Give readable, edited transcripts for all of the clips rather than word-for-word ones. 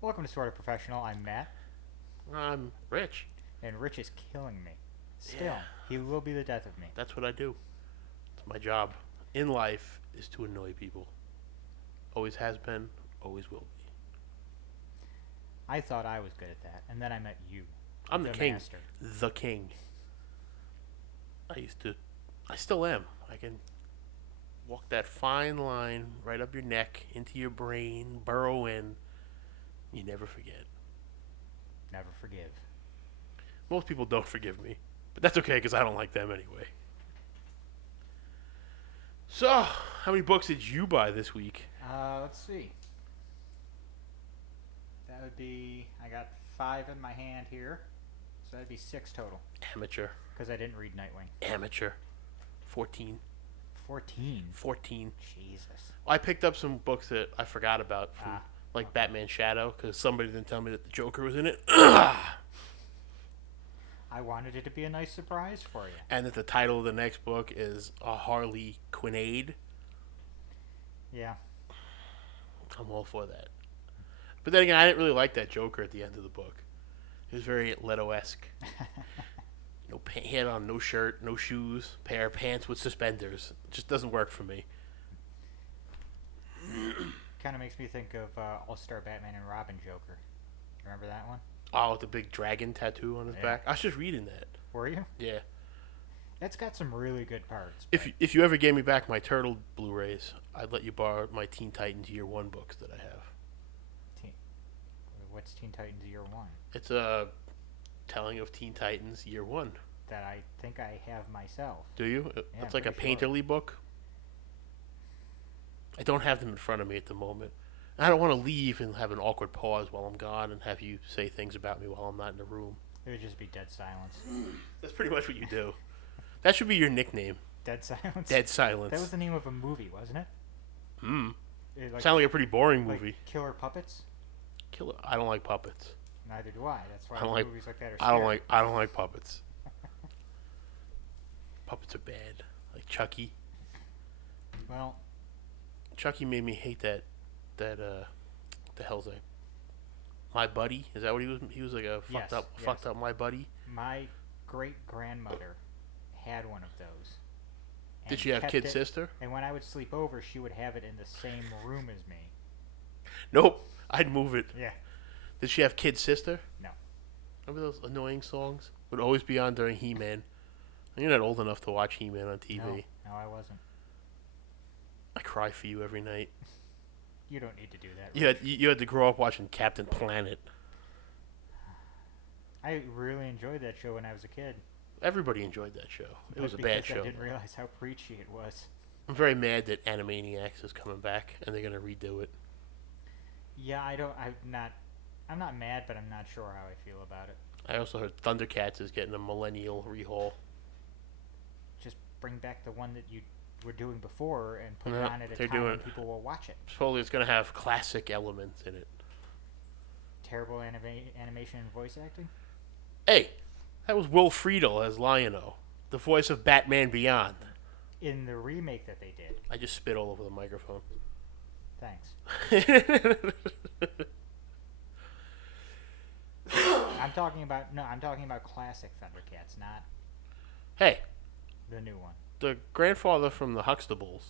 Welcome to Sorta Professional. I'm Matt, I'm rich. and Rich is killing me. Yeah, Still, he will be the death of me. that's what I do. It's my job in life is to annoy people. Always has been, always will be. I thought I was good at that, and then I met you, I'm the the king. master. The king. I used to I still am. I can walk that fine line right up your neck into your brain, burrow in. You never forget. Never forgive. Most people don't forgive me, but that's okay because I don't like them anyway. So, how many books did you buy this week? Let's see. That would be. I got 5 in my hand here, so that'd be 6 total. Amateur. Because I didn't read Nightwing. Amateur. 14. 14. 14. Jesus. I picked up some books that I forgot about from Ah, like okay. Batman Shadow because somebody didn't tell me that the Joker was in it, I wanted it to be a nice surprise for you. and that the title of the next book is a Harley Quinnade. Yeah. I'm all for that. But then again, I didn't really like that Joker at the end of the book. It was very Leto-esque. He had on no shirt, no shoes, pair of pants with suspenders. It just doesn't work for me. Kind of makes me think of All-Star Batman and Robin Joker. Remember that one? Oh, with the big dragon tattoo on his Yeah. back. I was just reading that. Were you? Yeah. It's got some really good parts. If you ever gave me back my Turtle Blu-rays, I'd let you borrow my Teen Titans Year One books that I have. Teen, what's Teen Titans Year 1? It's a telling of Teen Titans Year One. That I think I have myself. Do you? Yeah, It's I'm like a pretty sure. painterly book. I don't have them in front of me at the moment. I don't want to leave and have an awkward pause while I'm gone and have you say things about me while I'm not in the room. It would just be dead silence. That's pretty much what you do. That should be your nickname. Dead silence? Dead Silence. That was the name of a movie, wasn't it? Hmm. Like, Sounds like a pretty boring like movie. Killer Puppets? Killer. I don't like puppets. Neither do I. That's why I don't like. movies like that are I don't scary. like. I don't like puppets. Puppets are bad. Like Chucky. Well, Chucky made me hate that. The hell's that? My Buddy. Is that what he was? He was like a yes, fucked up My Buddy. my great-grandmother had one of those. Did she have kept kid it- sister? And when I would sleep over, she would have it in the same room as me. Nope. I'd move it. Yeah. Did she have kid sister? No. Remember those annoying songs? Would always be on during He-Man. You're not old enough to watch He-Man on TV. No, I wasn't. I cry for you every night. You don't need to do that. You had to grow up watching Captain Planet. I really enjoyed that show when I was a kid. Everybody enjoyed that show. It But was a because bad show. I didn't realize how preachy it was. I'm very mad that Animaniacs is coming back and they're gonna redo it. Yeah, I'm not mad, but I'm not sure how I feel about it. I also heard Thundercats is getting a millennial rehaul. Just bring back the one that you were doing before and put No, it on at a they're time doing when it. people will watch it. Supposedly it's gonna have classic elements in it. Terrible animation and voice acting. Hey, that was Will Friedle as Lion-O, the voice of Batman Beyond. In the remake that they did. I just spit all over the microphone. Thanks. The I'm talking about classic Thundercats, not Hey, the new one. the grandfather from the Huxtables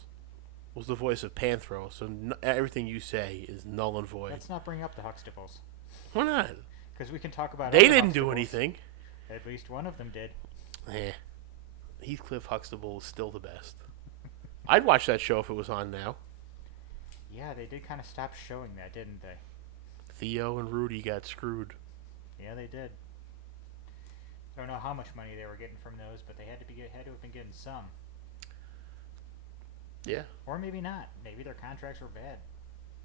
was the voice of Panthro, so everything you say is null and void. Let's not bring up the Huxtables, Why not? because we can talk about. They other didn't do Huxtables. anything. At least one of them did. Eh. Heathcliff Huxtable is still the best. I'd watch that show if it was on now. Yeah, they did kind of stop showing that, didn't they? Theo and Rudy got screwed. Yeah, they did. I don't know how much money they were getting from those, but they had to have been getting some, Yeah. or maybe not. Maybe their contracts were bad.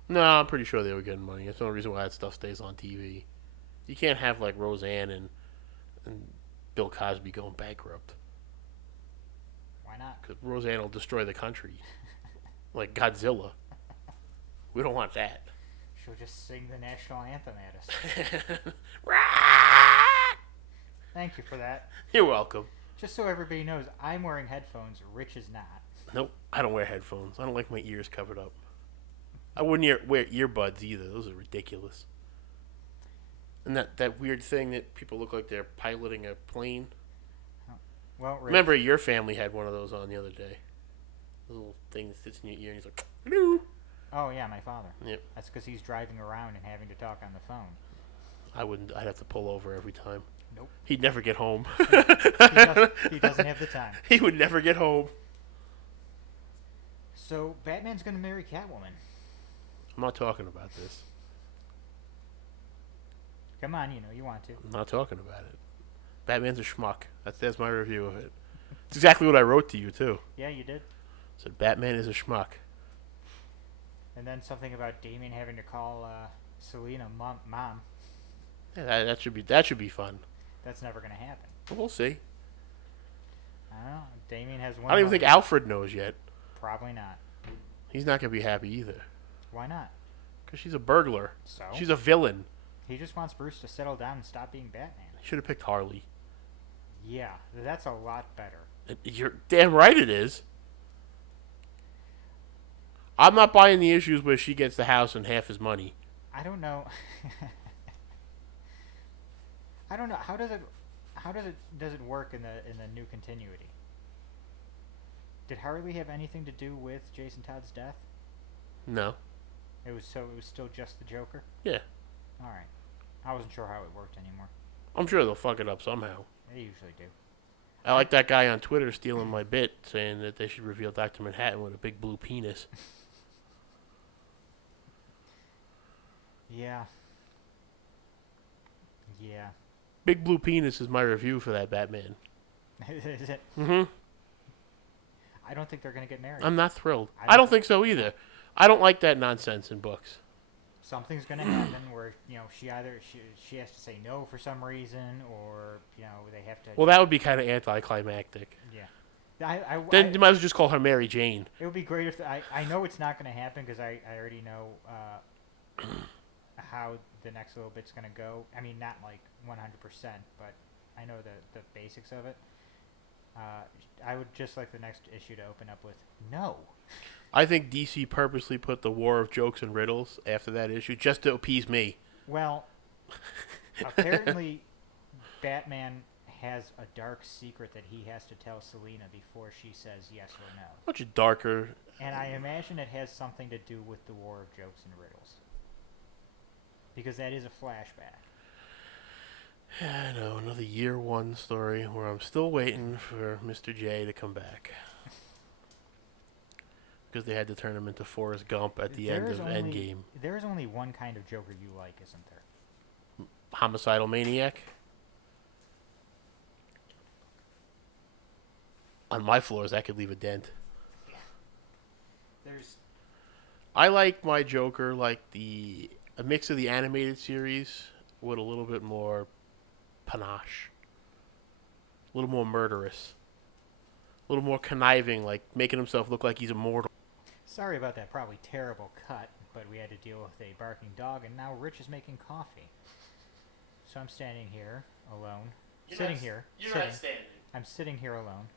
No, I'm pretty sure they were getting money. That's the only reason why that stuff stays on TV. You can't have like Roseanne and Bill Cosby going bankrupt. Why not? Because Roseanne will destroy the country. Like Godzilla. We don't want that. She'll just sing the national anthem at us. Thank you for that. You're welcome. Just so everybody knows, I'm wearing headphones. Rich is not. Nope, I don't wear headphones. I don't like my ears covered up. I wouldn't wear earbuds either. Those are ridiculous. And that weird thing that people look like they're piloting a plane. Well, Rich. Remember, your family had one of those on the other day. The little thing that sits in your ear and he's like, hello. Oh yeah, my father. Yep. That's because he's driving around and having to talk on the phone. I wouldn't. I'd have to pull over every time. Nope. He'd never get home. He doesn't have the time. He would never get home. So Batman's gonna marry Catwoman. I'm not talking about this. Come on, you know you want to. I'm not talking about it. Batman's a schmuck. That's my review of it. It's exactly what I wrote to you too. Yeah, you did. I said Batman is a schmuck. And then something about Damien having to call Selena mom. Yeah, that should be fun. That's never gonna happen. We'll see. I don't know. Damien has one. I don't even think Alfred knows yet. Probably not. He's not gonna be happy either. Why not? Because she's a burglar. So? She's a villain. He just wants Bruce to settle down and stop being Batman. He should have picked Harley. Yeah, that's a lot better. You're damn right it is. I'm not buying the issues where she gets the house and half his money. I don't know. I don't know. How does it work in the new continuity? Did Harley have anything to do with Jason Todd's death? No. It was still just the Joker? Yeah. All right. I wasn't sure how it worked anymore. I'm sure they'll fuck it up somehow. They usually do. I like that guy on Twitter stealing my bit, saying that they should reveal Dr. Manhattan with a big blue penis. Yeah. Yeah. Big blue penis is my review for that Batman. Is it? Mm-hmm. I don't think they're going to get married. I'm not thrilled. I don't think so either. I don't like that nonsense in books. Something's going to happen where, she either she has to say no for some reason, or, they have to... Well, that would be kind of anticlimactic. Yeah. Then you might as well just call her Mary Jane. It would be great if... I know it's not going to happen because I already know how the next little bit's going to go. I mean, not like 100%, but I know the basics of it. I would just like the next issue to open up with no. I think DC purposely put the War of Jokes and Riddles after that issue just to appease me. Well, apparently Batman has a dark secret that he has to tell Selena before she says yes or no. Much darker. And I imagine it has something to do with the War of Jokes and Riddles. Because that is a flashback. Yeah, I know, another year one story where I'm still waiting for Mr. J to come back. Because they had to turn him into Forrest Gump at the end of Endgame. There is only one kind of Joker you like, isn't there? Homicidal Maniac? On my floors, that could leave a dent. Yeah. I like my Joker like a mix of the animated series with a little bit more panache. A little more murderous. A little more conniving, like making himself look like he's immortal. Sorry about that probably terrible cut, but we had to deal with a barking dog, and now Rich is making coffee. So I'm standing here alone. You're not standing. I'm sitting here alone.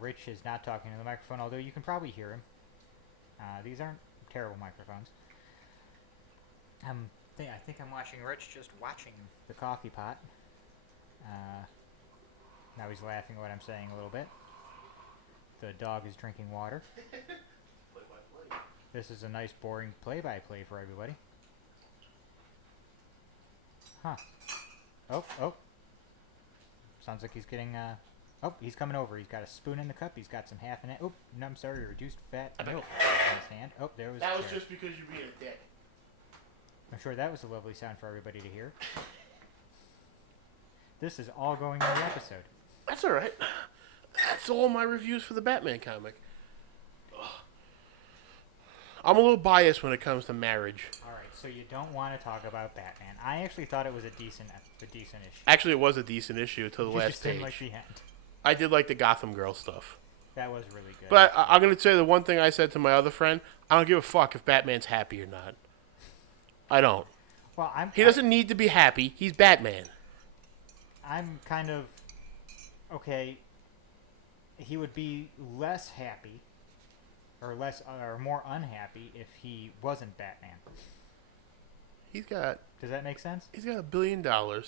Rich is not talking to the microphone, although you can probably hear him. These aren't terrible microphones. I think I'm watching Rich just watching the coffee pot. Now he's laughing at what I'm saying a little bit. The dog is drinking water. This is a nice, boring play-by-play for everybody. Huh. Oh. Sounds like he's getting, he's coming over. He's got a spoon in the cup. He's got some half an... Oh, no, I'm sorry, reduced fat milk in his hand. Oh, there was... That was just because you're being a dick. I'm sure that was a lovely sound for everybody to hear. This is all going in the episode. That's alright. That's all my reviews for the Batman comic. I'm a little biased when it comes to marriage. Alright, so you don't want to talk about Batman. I actually thought it was a decent issue. Actually, it was a decent issue until the You last just didn't page. like the end. I did like the Gotham Girl stuff. That was really good. But I'm going to say the one thing I said to my other friend, I don't give a fuck if Batman's happy or not. I don't. Well, He doesn't need to be happy. He's Batman. I'm kind of... Okay, he would be less happy, or more unhappy if he wasn't Batman. He's got Does that make sense? He's got $1 billion, a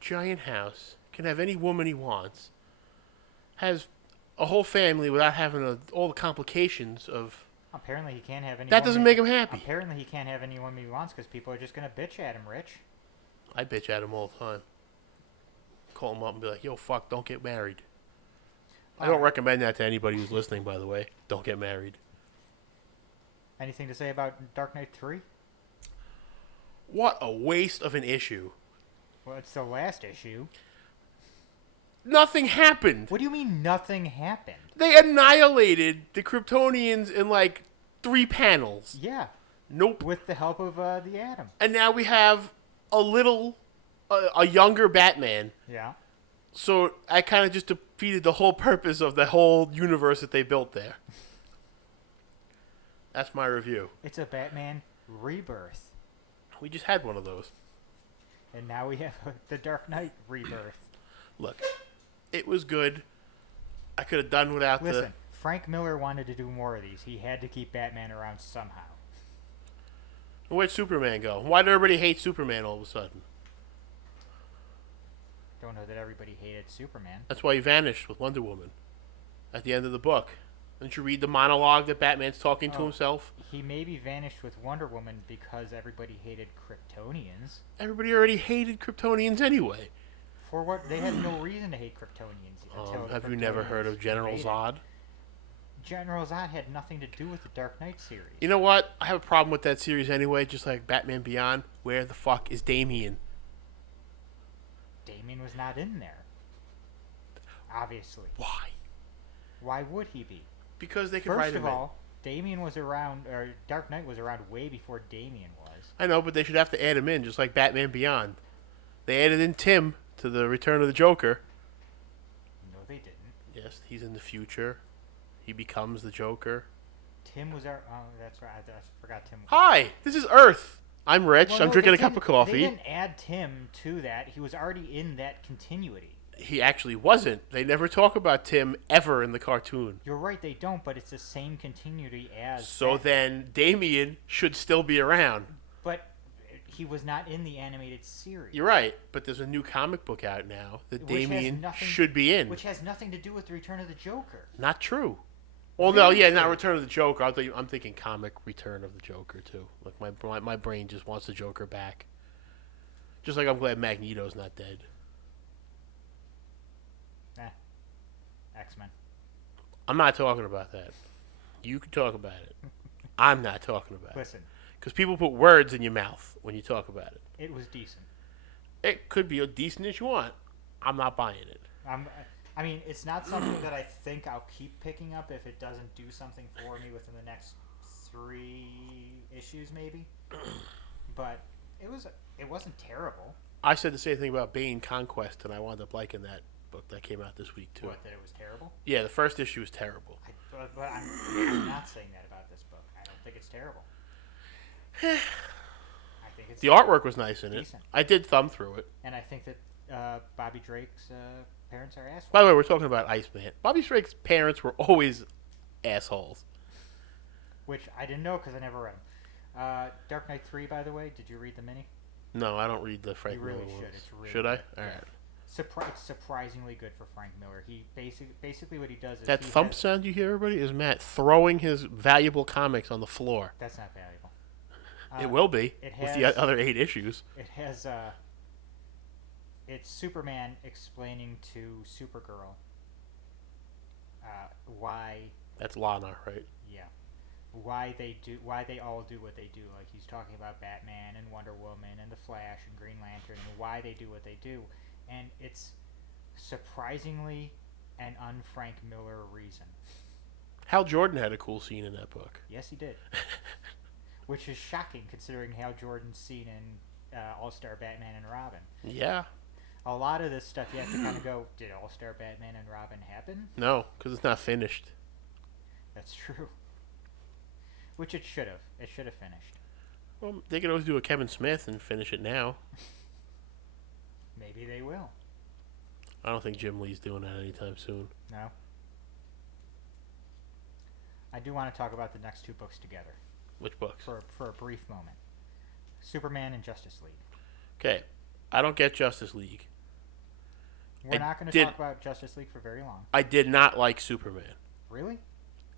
giant house, can have any woman he wants, has a whole family without having all the complications of. Apparently, he can't have any. That doesn't make him happy. Apparently, he can't have any woman he wants because people are just gonna bitch at him, Rich. I bitch at him all the time. Call him up and be like, "Yo, fuck, don't get married." I don't recommend that to anybody who's listening, by the way. Don't get married. Anything to say about Dark Knight 3? What a waste of an issue. Well, it's the last issue. Nothing happened. What do you mean nothing happened? They annihilated the Kryptonians in like 3 panels. Yeah. Nope. With the help of the Atom. And now we have a younger Batman. Yeah. So I kind of just defeated the whole purpose of the whole universe that they built there. That's my review. It's a Batman rebirth. We just had one of those. And now we have the Dark Knight rebirth. Look, it was good. I could have done without Listen, Frank Miller wanted to do more of these. He had to keep Batman around somehow. Where'd Superman go? Why did everybody hate Superman all of a sudden? Don't know that everybody hated Superman. That's why he vanished with Wonder Woman at the end of the book. Didn't you read the monologue that Batman's talking to himself? He maybe vanished with Wonder Woman because everybody hated Kryptonians. Everybody already hated Kryptonians anyway. For what? They had no reason to hate Kryptonians until Have you never heard of General Zod? General Zod had nothing to do with the Dark Knight series. You know what? I have a problem with that series anyway, just like Batman Beyond. Where the fuck is Damian? Damian was not in there. Obviously. Why? Why would he be? Because they could write him in. First of all, Damian was around, or Dark Knight was around way before Damian was. I know, but they should have to add him in, just like Batman Beyond. They added in Tim to the Return of the Joker. No, they didn't. Yes, he's in the future. He becomes the Joker. Tim was our. Oh, that's right. I forgot Tim. Hi, this is Earth. I'm Rich. Well, I'm no, drinking a cup of coffee. They didn't add Tim to that. He was already in that continuity. He actually wasn't. They never talk about Tim ever in the cartoon. You're right, they don't, but it's the same continuity as. So then Damian should still be around. But he was not in the animated series. You're right, but there's a new comic book out now that Damian should be in. Which has nothing to do with the Return of the Joker. Not true. Well, no, yeah, not Return of the Joker. I'm thinking comic Return of the Joker too. Like my brain just wants the Joker back. Just like I'm glad Magneto's not dead. X-Men. I'm not talking about that. You can talk about it. I'm not talking about Listen. it. Because people put words in your mouth when you talk about it. It was decent. It could be as decent as you want. I'm not buying it. I mean, it's not something that I think I'll keep picking up if it doesn't do something for me within the next 3 issues, maybe. But it wasn't terrible. I said the same thing about Bane Conquest, and I wound up liking that book that came out this week too. What, that it was terrible? Yeah, the first issue was terrible. But I'm not saying that about this book. I don't think it's terrible. I think it's The artwork was nice in it. decent. I did thumb through it. And I think that Bobby Drake's parents are assholes. By the way, we're talking about Iceman. Bobby Drake's parents were always assholes. Which I didn't know because I never read them. Dark Knight 3, by the way, did you read the mini? No, I don't read the Frank You really Miller should. ones. It's really Should I? good. All Yeah. right. It's surprisingly good for Frank Miller. He basically what he does is That thump sound you hear, everybody, is Matt throwing his valuable comics on the floor. That's not valuable. It will be it with has- the other 8 issues. It has it's Superman explaining to Supergirl why That's Lana, right? why they all do what they do. Like he's talking about Batman and Wonder Woman and the Flash and Green Lantern and why they do what they do, and it's surprisingly an un-Frank Miller reason. Hal Jordan had a cool scene in that book. Yes, he did. Which is shocking considering Hal Jordan's scene in All-Star Batman and Robin. Yeah. A lot of this stuff you have to kind of go, did All-Star Batman and Robin happen? No, because it's not finished. That's true. Which it should have. It should have finished. Well, they could always do a Kevin Smith and finish it now. Maybe they will. I don't think Jim Lee's doing that anytime soon. No? I do want to talk about the next 2 books together Which books? for a brief moment. Superman and Justice League. Okay, I don't get Justice League. We're not going to did talk about Justice League for very long. I did not like Superman Really?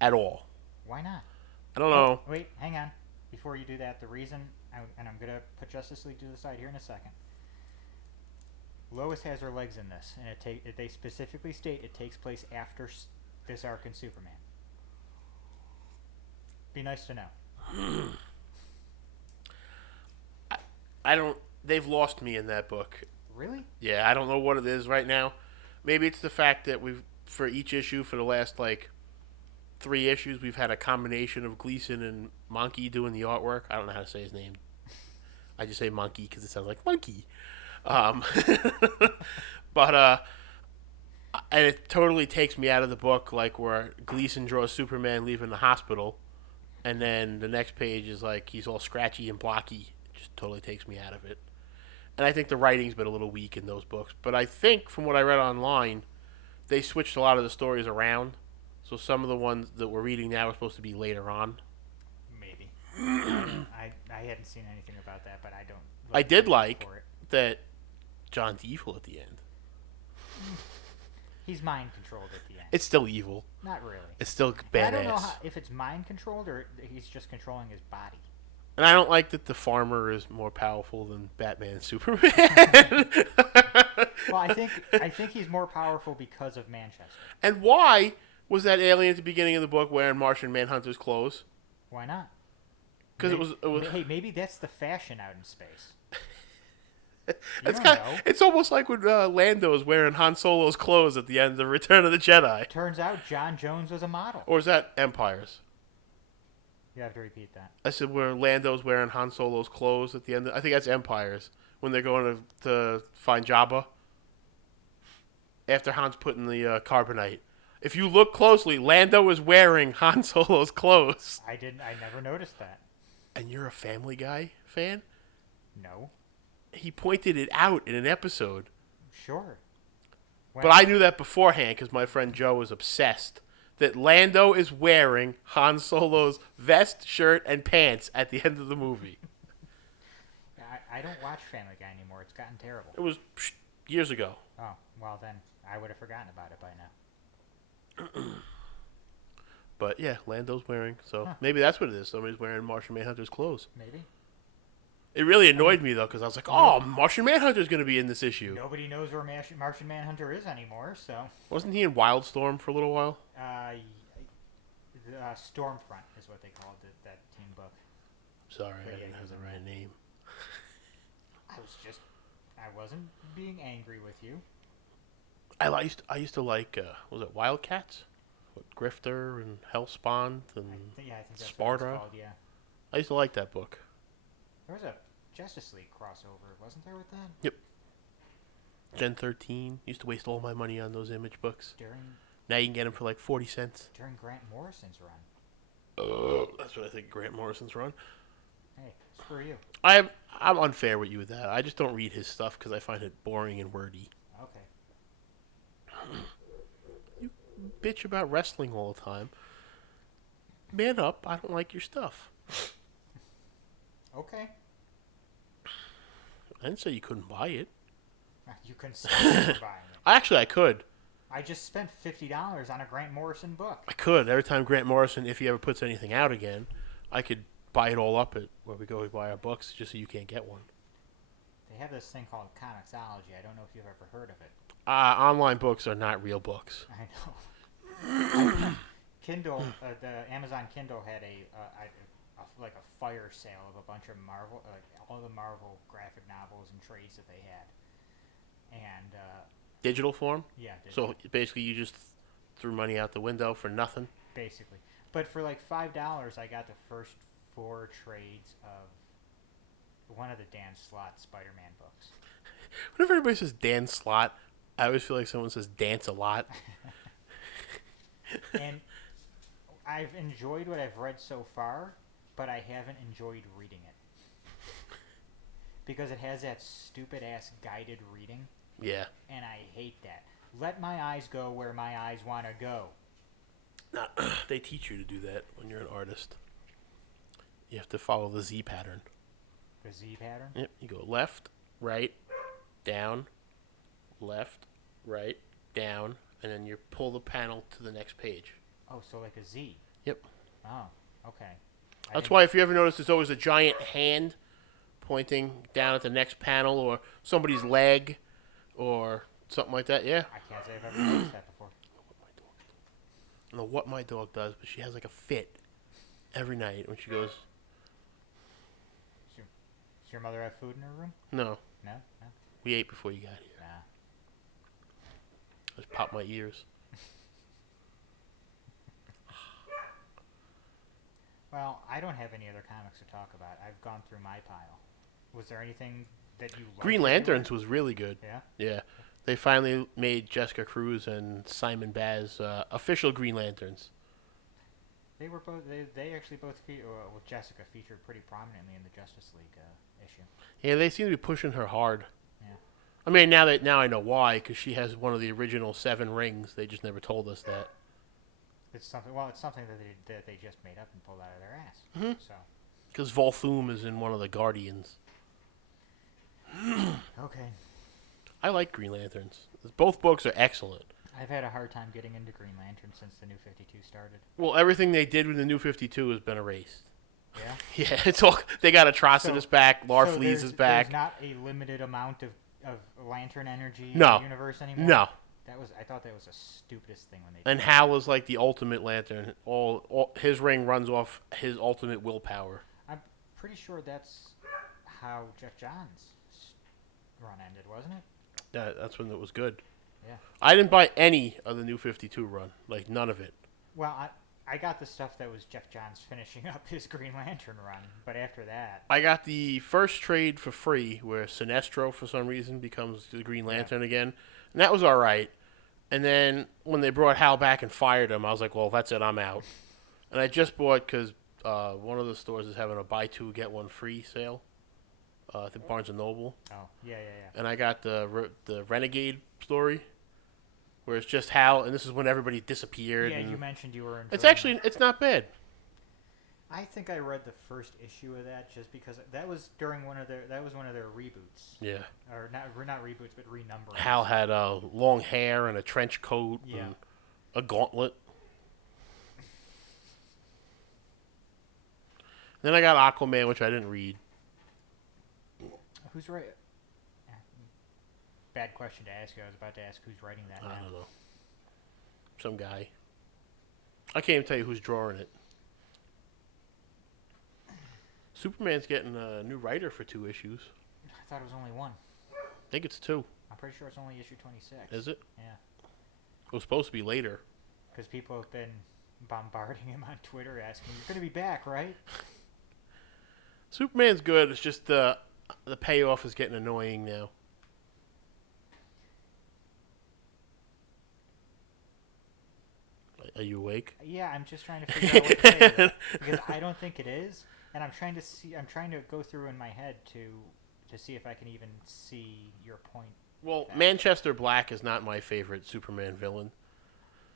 at all. Why not? I don't Oh, know. wait, hang on. Before you do that, the reason, and I'm going to put Justice League to the side here in a second. Lois has her legs in this, and they specifically state it takes place after this arc in Superman. Be nice to know. I don't. They've lost me in that book. Really? Yeah, I don't know what it is right now. Maybe it's the fact that we've for each issue for the last like 3 issues we've had a combination of Gleason and Monkey doing the artwork. I don't know how to say his name. I just say Monkey because it sounds like monkey. Um, but and it totally takes me out of the book, like where Gleason draws Superman leaving the hospital, and then the next page is like he's all scratchy and blocky. It just totally takes me out of it. And I think the writing's been a little weak in those books. But I think from what I read online, they switched a lot of the stories around. So some of the ones that we're reading now are supposed to be later on. Maybe. I hadn't seen anything about that, but I don't. I did like that John's evil at the end. He's mind controlled at the end. It's still evil. Not really. It's still badass. I don't know if it's mind controlled or he's just controlling his body. And I don't like that the farmer is more powerful than Batman and Superman. Well, I think he's more powerful because of Manchester. And why was that alien at the beginning of the book wearing Martian Manhunter's clothes? Why not? Because it was. Hey, maybe that's the fashion out in space. It's almost like when Lando is wearing Han Solo's clothes at the end of Return of the Jedi. Turns out John Jones was a model. Or is that Empire's? You have to repeat that. I said where Lando's wearing Han Solo's clothes at the end. I think that's Empire's when they're going to find Jabba. After Han's putting the carbonite. If you look closely, Lando is wearing Han Solo's clothes. I never noticed that. And you're a Family Guy fan? No. He pointed it out in an episode. Sure. But I knew that beforehand because my friend Joe was obsessed that Lando is wearing Han Solo's vest, shirt, and pants at the end of the movie. I don't watch Family Guy anymore. It's gotten terrible. It was years ago. Oh, well then, I would have forgotten about it by now. But yeah, Lando's wearing, so maybe that's what it is. Somebody's wearing Martian Manhunter's clothes. Maybe. It really annoyed me though, because I was like, "Oh, Martian Manhunter's going to be in this issue." Nobody knows where Martian Manhunter is anymore, so. Wasn't he in Wildstorm for a little while? Stormfront is what they called that team book. Sorry, I didn't have the right name. I wasn't being angry with you. I used to like, was it Wildcats? With Grifter and Hellspawn and I think that's Sparta. What it's called, yeah. I used to like that book. There was a Justice League crossover, wasn't there, with that? Yep. Gen 13. Used to waste all my money on those Image books. During Now you can get them for like 40 cents. During Grant Morrison's run. That's what I think Grant Morrison's run. Hey, screw you. I'm unfair with you with that. I just don't read his stuff because I find it boring and wordy. Okay. You bitch about wrestling all the time. Man up. I don't like your stuff. Okay. I didn't say you couldn't buy it. You couldn't say you were buying it. Actually, I could. I just spent $50 on a Grant Morrison book. I could. Every time Grant Morrison, if he ever puts anything out again, I could buy it all up at where we go to buy our books just so you can't get one. They have this thing called Comixology. I don't know if you've ever heard of it. Online books are not real books. I know. Kindle, the Amazon Kindle had like a fire sale of a bunch of Marvel, like all the Marvel graphic novels and trades that they had. And digital form? Yeah. Digital. So basically you just threw money out the window for nothing? Basically. But for like $5, I got the first 4 trades of one of the Dan Slott Spider-Man books. Whenever everybody says Dan Slott, I always feel like someone says dance a lot. And I've enjoyed what I've read so far, but I haven't enjoyed reading it. Because it has that stupid-ass guided reading. Yeah. And I hate that. Let my eyes go where my eyes want to go. No, they teach you to do that when you're an artist. You have to follow the Z pattern. The Z pattern? Yep. You go left, right, down, left, right, down, and then you pull the panel to the next page. Oh, so like a Z. Yep. Oh, okay. I That's didn't. why if you ever notice, there's always a giant hand pointing down at the next panel, or somebody's leg, or something like that. Yeah. I can't say I've ever noticed that before. I don't know what my dog does, but she has like a fit every night when she goes. Does your mother have food in her room? No, No. No. we ate before you got here. Nah. Just pop my ears. Well, I don't have any other comics to talk about. I've gone through my pile. Was there anything that you liked? Green that you Lanterns read? was really good. Yeah. Yeah. They finally made Jessica Cruz and Simon Baz official Green Lanterns. They were both. They actually both. Well, Jessica featured pretty prominently in the Justice League issue. Yeah, they seem to be pushing her hard. Yeah. I mean, now I know why, because she has one of the original 7 rings. They just never told us that. It's something. Well, it's something that they just made up and pulled out of their ass. Mhm. So. Because Volthoom is in one of the Guardians. Okay. I like Green Lanterns. Both books are excellent. I've had a hard time getting into Green Lantern since the New 52 started. Well, everything they did with the New 52 has been erased. Yeah. Yeah, it's all. They got Atrocitus back. Larfleeze there's- is back. There's not a limited amount of Lantern energy No. in the universe anymore. No. I thought that was the stupidest thing when they. And did Hal is like the ultimate Lantern. All his ring runs off his ultimate willpower. I'm pretty sure that's how Jeff Johns' run ended, wasn't it? Yeah, that's when it was good. Yeah. I didn't buy any of the New 52 run. Like, none of it. Well, I got the stuff that was Jeff Johns finishing up his Green Lantern run, but after that, I got the first trade for free where Sinestro, for some reason, becomes the Green Lantern again. And that was alright. And then when they brought Hal back and fired him, I was like, well, that's it, I'm out. And I just bought, because one of the stores is having a buy 2, get 1 free sale. I think Barnes & Noble. oh yeah. And I got the Renegade story, where it's just Hal, and this is when everybody disappeared. Yeah, and you mentioned you were in. it's actually, it's not bad. I think I read the first issue of that just because that was during one of their reboots. Yeah. Or not reboots, but renumberings. Hal had long hair and a trench coat Yeah. and a gauntlet. Then I got Aquaman, which I didn't read. Who's right? Bad question to ask you. I was about to ask who's writing that I now. don't know. Some guy. I can't even tell you who's drawing it. Superman's getting a new writer for 2 issues. I thought it was only one. I think it's 2. I'm pretty sure it's only issue 26. Is it? Yeah. It was supposed to be later. Because people have been bombarding him on Twitter asking, "You're going to be back, right?" Superman's good. It's just the payoff is getting annoying now. Are you awake? Yeah, I'm just trying to figure out what to say because I don't think it is, and I'm trying to go through in my head to see if I can even see your point. Well, Manchester Black is not my favorite Superman villain.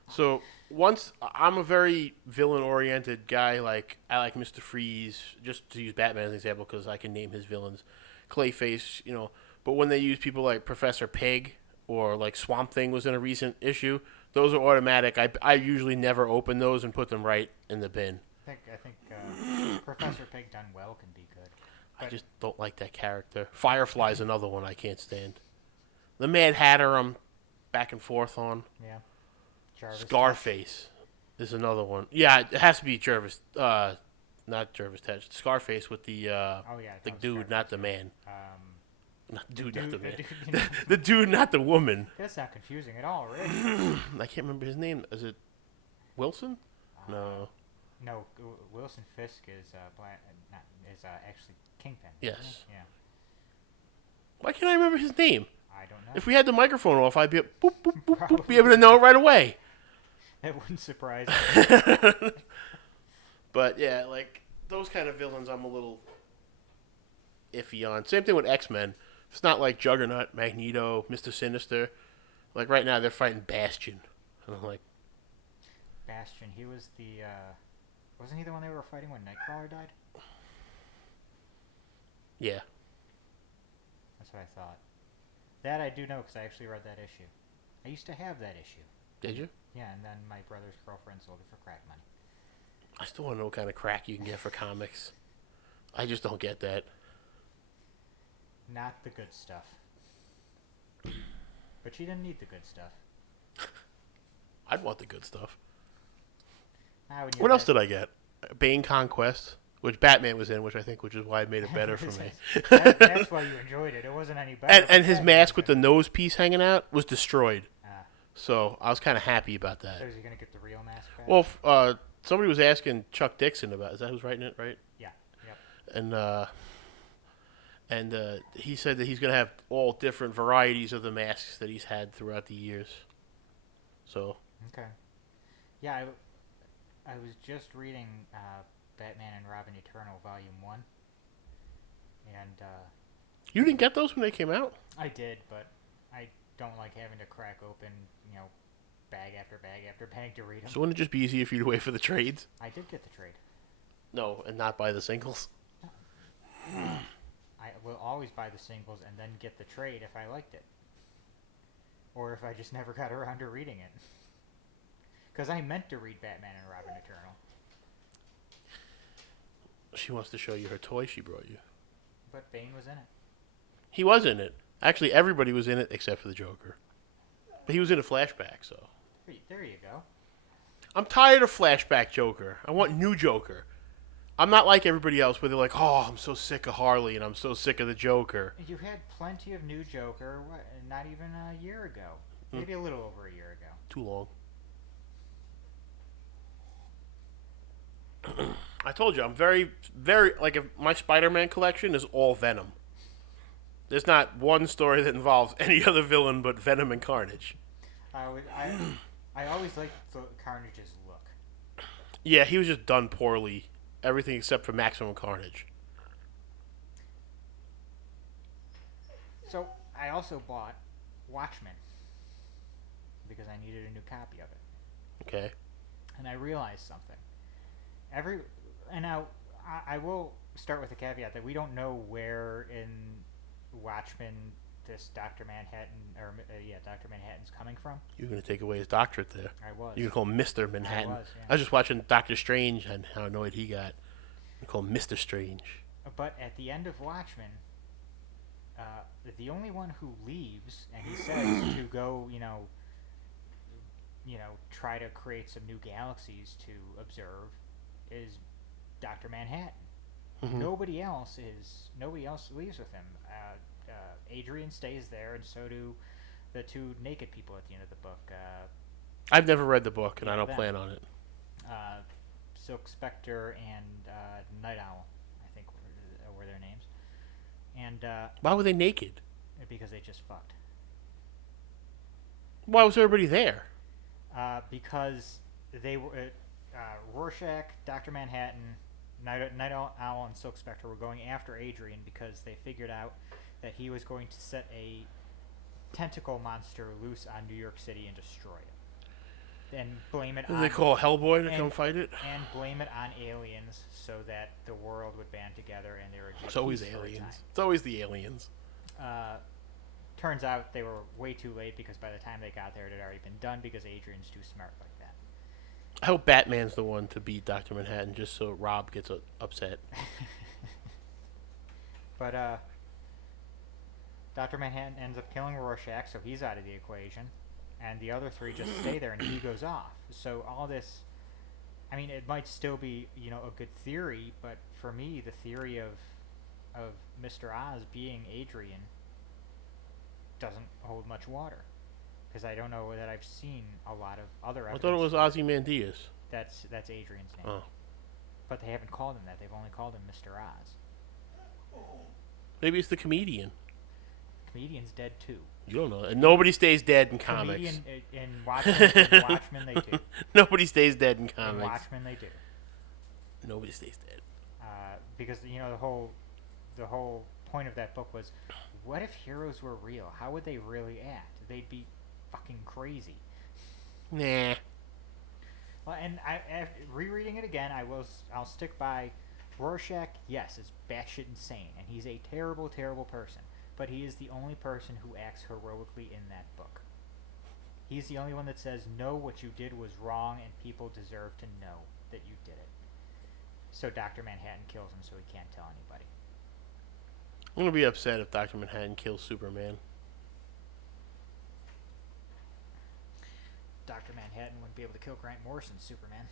So once I'm a very villain-oriented guy. Like I like Mr. Freeze, just to use Batman as an example, because I can name his villains. Clayface, you know. But when they use people like Professor Pig or like Swamp Thing was in a recent issue, those are automatic. I usually never open those and put them right in the bin. I think Professor Pig done well can be good. I But- just don't like that character. Firefly's another one I can't stand. The Mad Hatter I'm back and forth on. Yeah. Jarvis Scarface is another one. Yeah, it has to be Jervis. Not Jervis Tetch. Scarface with the Oh yeah. the no, dude, Scarface. not the man. Not the dude, not the dude- man. dude, you know, The dude, not the woman. that's not confusing at all, Rich. I can't remember his name. Is it Wilson? No. No, Wilson Fisk is actually Kingpin. isn't Yes. he? Yeah. Why can't I remember his name? I don't know. If we had the microphone off, I'd be boop, boop, boop, boop, be able to know it right away. That wouldn't surprise me. But yeah, like those kind of villains, I'm a little iffy on. Same thing with X-Men. It's not like Juggernaut, Magneto, Mr. Sinister. Like right now, they're fighting Bastion, and I'm like, Bastion. He was wasn't he the one they were fighting when Nightcrawler died? yeah. That's what I thought. That I do know because I actually read that issue. I used to have that issue. Did you? Yeah, and then my brother's girlfriend sold it for crack money. I still want to know what kind of crack you can get for comics. I just don't get that. Not the good stuff. But she didn't need the good stuff. I'd want the good stuff. What else did I get? Bane Conquest, which Batman was in, which is why it made it better for me. That's why you enjoyed it. It wasn't any better. And his mask with the nose piece hanging out was destroyed. So I was kind of happy about that. So is he going to get the real mask back? Well, somebody was asking Chuck Dixon about. Is that who's writing it, right? Yeah. Yep. And he said that he's going to have all different varieties of the masks that he's had throughout the years. So. Okay. Yeah, I was just reading Batman and Robin Eternal Volume 1. And you didn't get those when they came out? I did, but I don't like having to crack open, bag after bag after bag to read them. So wouldn't it just be easier for you to wait for the trades? I did get the trade. No, and not buy the singles? I will always buy the singles and then get the trade if I liked it. Or if I just never got around to reading it. Because I meant to read Batman and Robin Eternal. She wants to show you her toy she brought you. But Bane was in it. He was in it. Actually, everybody was in it except for the Joker. But he was in a flashback, so. There you go. I'm tired of flashback Joker. I want new Joker. I'm not like everybody else where they're like, oh, I'm so sick of Harley and I'm so sick of the Joker. You had plenty of new Joker, not even a year ago. Maybe a little over a year ago. Too long. I told you, I'm very, very, if my Spider-Man collection is all Venom. There's not one story that involves any other villain but Venom and Carnage. I always liked Carnage's look. Yeah, he was just done poorly. Everything except for Maximum Carnage. So, I also bought Watchmen. Because I needed a new copy of it. Okay. And I realized something. Now, I will start with a caveat that we don't know where in Watchmen this Dr. Manhattan, Dr. Manhattan's coming from. You're going to take away his doctorate there. I was. You can call him Mr. Manhattan. I was, yeah. I was just watching Doctor Strange and how annoyed he got. You call him Mr. Strange. But at the end of Watchmen, the only one who leaves, and he says to go, try to create some new galaxies to observe, is Dr. Manhattan. Mm-hmm. Nobody else leaves with him. Adrian stays there, and so do the two naked people at the end of the book. I've never read the book, and I don't plan on it. Silk Spectre and Night Owl, I think, were their names. And why were they naked? Because they just fucked. Why was everybody there? Because they were Rorschach, Dr. Manhattan, Night Owl, and Silk Spectre were going after Adrian because they figured out that he was going to set a tentacle monster loose on New York City and destroy it. And blame it on... They call Hellboy to come fight it? And blame it on aliens so that the world would band together and they were... It's always aliens. It's always the aliens. Turns out they were way too late because by the time they got there it had already been done because Adrian's too smart like that. I hope Batman's the one to beat Dr. Manhattan just so Rob gets upset. But Dr. Manhattan ends up killing Rorschach, so he's out of the equation. And the other three just stay there and he goes off. So all this... I mean, it might still be, a good theory, but for me, the theory of Mr. Oz being Adrian doesn't hold much water. Because I don't know that I've seen a lot of other evidence. I thought it was Ozymandias. That's Adrian's name. Oh. But they haven't called him that. They've only called him Mr. Oz. Maybe it's the comedian. The comedian's dead too. You don't know. And nobody stays dead in comics. Comedian in Watchmen, they do. Nobody stays dead in comics. In Watchmen, they do. Nobody stays dead. Because the whole point of that book was, what if heroes were real? How would they really act? They'd be fucking crazy. Nah. Well, and after rereading it again, I'll stick by Rorschach. Yes, is batshit insane, and he's a terrible, terrible person. but he is the only person who acts heroically in that book. He's the only one that says, no, what you did was wrong, and people deserve to know that you did it. So Dr. Manhattan kills him so he can't tell anybody. I'm gonna be upset if Dr. Manhattan kills Superman. Dr. Manhattan wouldn't be able to kill Grant Morrison's Superman.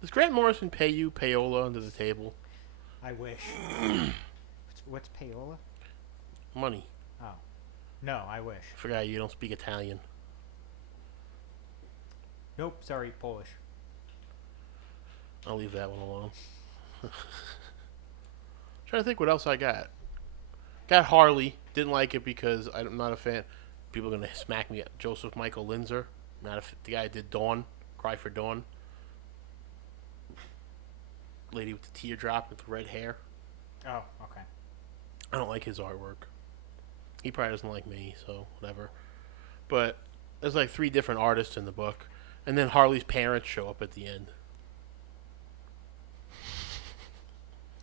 Does Grant Morrison pay you payola under the table? I wish. What's payola? Money. Oh. No, I wish. I forgot you don't speak Italian. Nope, sorry, Polish. I'll leave that one alone. Trying to think what else I got. Got Harley. Didn't like it because I'm not a fan. People are gonna smack me. Joseph Michael Linzer. The guy that did Dawn. Cry for Dawn. Lady with the teardrop with the red hair. Oh, okay. I don't like his artwork. He probably doesn't like me, so whatever. But there's like 3 different artists in the book. And then Harley's parents show up at the end.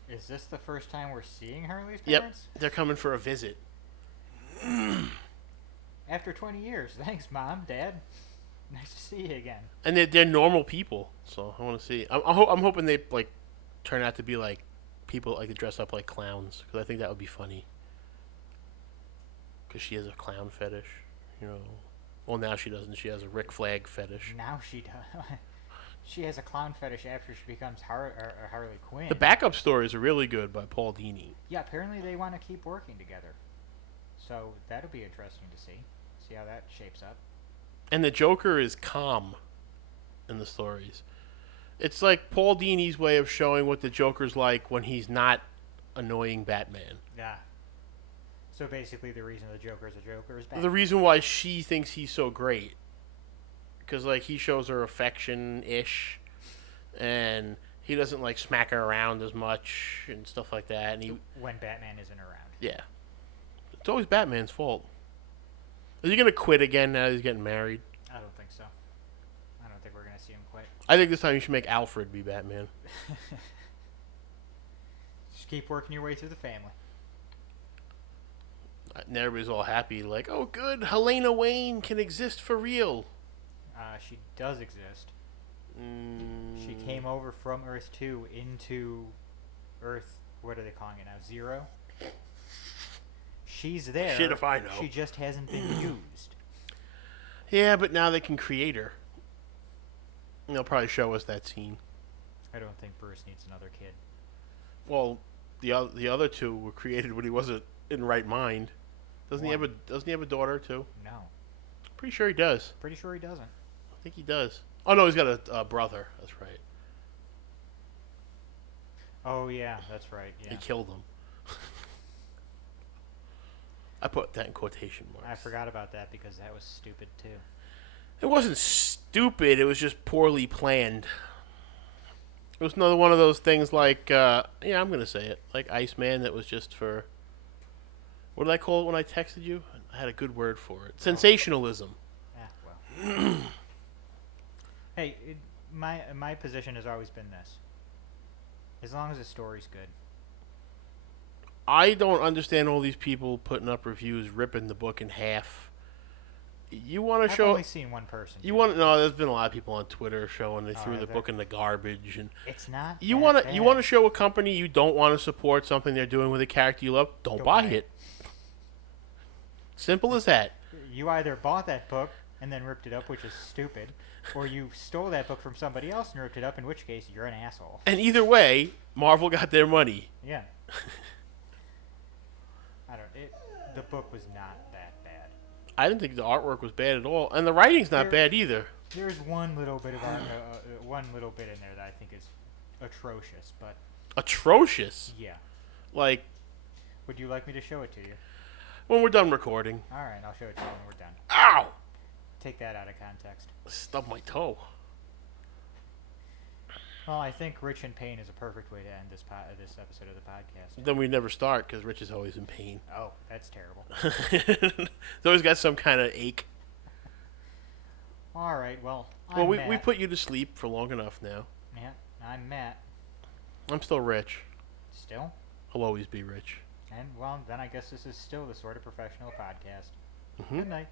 Is this the first time we're seeing Harley's Yep. parents? They're coming for a visit. After 20 years. Thanks, Mom, Dad. Nice to see you again. And they're normal people, so I want to see. I'm hoping they like turn out to be like people like to dress up like clowns, because I think that would be funny. Because she has a clown fetish, you know. Well, now she doesn't. She has a Rick Flag fetish. Now she does. She has a clown fetish after she becomes Harley Quinn. The backup stories are really good by Paul Dini. Yeah, apparently they want to keep working together. So that'll be interesting to see. See how that shapes up. And the Joker is calm in the stories. It's like Paul Dini's way of showing what the Joker's like when he's not annoying Batman. Yeah. So basically the reason the Joker is a Joker is Batman. The reason why she thinks he's so great. Because, like, he shows her affection-ish. And he doesn't, like, smack her around as much and stuff like that. And when Batman isn't around. Yeah. It's always Batman's fault. Is he going to quit again now that he's getting married? I don't think so. I don't think we're going to see him quit. I think this time you should make Alfred be Batman. Just keep working your way through the family. And everybody's all happy, like, oh, good, Helena Wayne can exist for real. She does exist. She came over from Earth 2 into Earth, what are they calling it now, 0? She's there. Shit if I know. She just hasn't been used. Yeah, but now they can create her. And they'll probably show us that scene. I don't think Bruce needs another kid. Well, the other 2 were created when he wasn't in right mind. Doesn't he have a daughter too? No. Pretty sure he does. Pretty sure he doesn't. I think he does. Oh no, he's got a brother. That's right. Oh yeah, that's right. Yeah. He killed him. I put that in quotation marks. I forgot about that because that was stupid too. It wasn't stupid. It was just poorly planned. It was another one of those things like, yeah, I'm going to say it, like Iceman that was just for, what did I call it when I texted you? I had a good word for it. Sensationalism. Well. Hey, my position has always been this. As long as the story's good. I don't understand all these people putting up reviews, ripping the book in half. You want to show? I've only seen one person. You want? No, there's been a lot of people on Twitter showing they threw the there? book in the garbage, and it's not. You want to show a company you don't want to support something they're doing with a character you love. Don't buy it. Simple as that. You either bought that book and then ripped it up, which is stupid, or you stole that book from somebody else and ripped it up, in which case you're an asshole. And either way, Marvel got their money. Yeah. The book was not that bad. I didn't think the artwork was bad at all, and the writing's not bad either. There's one little bit of one little bit in there that I think is atrocious, but atrocious. Yeah. Like. Would you like me to show it to you? When we're done recording. All right, I'll show it to you when we're done. Ow! Take that out of context. Stubbed my toe. Well, I think Rich in Pain is a perfect way to end this episode of the podcast. Then we never start because Rich is always in pain. Oh, that's terrible. He's always got some kind of ache. All right, well, we put you to sleep for long enough now. Yeah, I'm Matt. I'm still Rich. Still? I'll always be Rich. And, well, then I guess this is still the Sort of Professional podcast. Hmm. Good night.